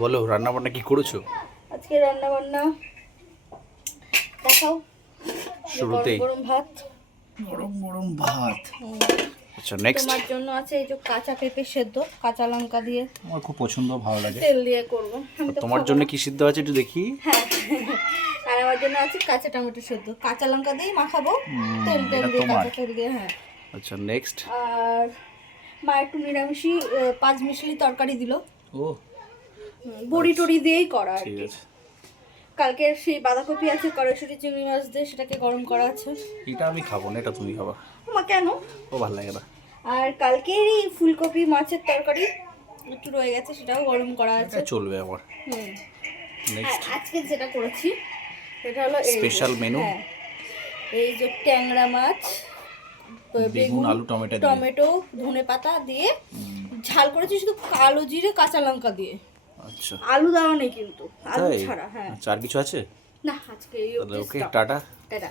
বলো রান্না বান্না কি করেছো? আজকে রান্না বান্না দেখাও। শুরুতেই গরম ভাত। গরম গরম ভাত। আচ্ছা নেক্সট। তোমার জন্য আছে এই যে কাঁচা পেঁপে সেদ্ধ, কাঁচা লঙ্কা দিয়ে আমার খুব পছন্দ, ভালো লাগে। তেল দিয়ে করব। আমি তো তোমার খাবো জন্য না। কি সিদ্ধ আছে একটু দেখি। হ্যাঁ, আর আমার জন্য আছে কাঁচা টমেটো সেদ্ধ, কাঁচা লঙ্কা দিয়ে মাখাবো, তেল এটা দিয়ে তোমার। কাঁচা তেল দিয়ে। হ্যাঁ। আচ্ছা নেক্সট। আর মা একটু নিরামিষি পাঁচ মিশালি তরকারি দিল, ও বড়ি টড়ি দিয়েই করা আর ঠিক কি। আছে। কালকে সেই বাঁধাকপি আছে, কড়াইশুঁটি চিংড়ি মাছ দিয়ে সেটাকে গরম করা আছে। এটা আমি খাবো না, এটা তুমি খাবা। মা কেন? ও ভালো লাগে না। আর কালকের এই ফুলকপি মাছের তরকারি একটু রয়ে গেছে, সেটাও গরম করা আছে। এটা চলবে আমার। হুম। নেক্সট আজকে যেটা করেছি সেটা হলো এই যে, স্পেশাল মেনু। হ্যাঁ, এই যে ট্যাংরা মাছ, বেগুন আলু টমেটো দিয়ে। টমেটো ধনে পাতা দিয়ে ঝাল করেছি, শুধু কালো জিরে কাঁচা লঙ্কা দিয়ে। আচ্ছা আলু দেওয়া নেই কিন্তু, আলু তাই? ছাড়া। হ্যাঁ। আচ্ছা আর কিছু আছে? না, আজকে এই তাহলে অবধি ওকে stop. টাটা। টাটা।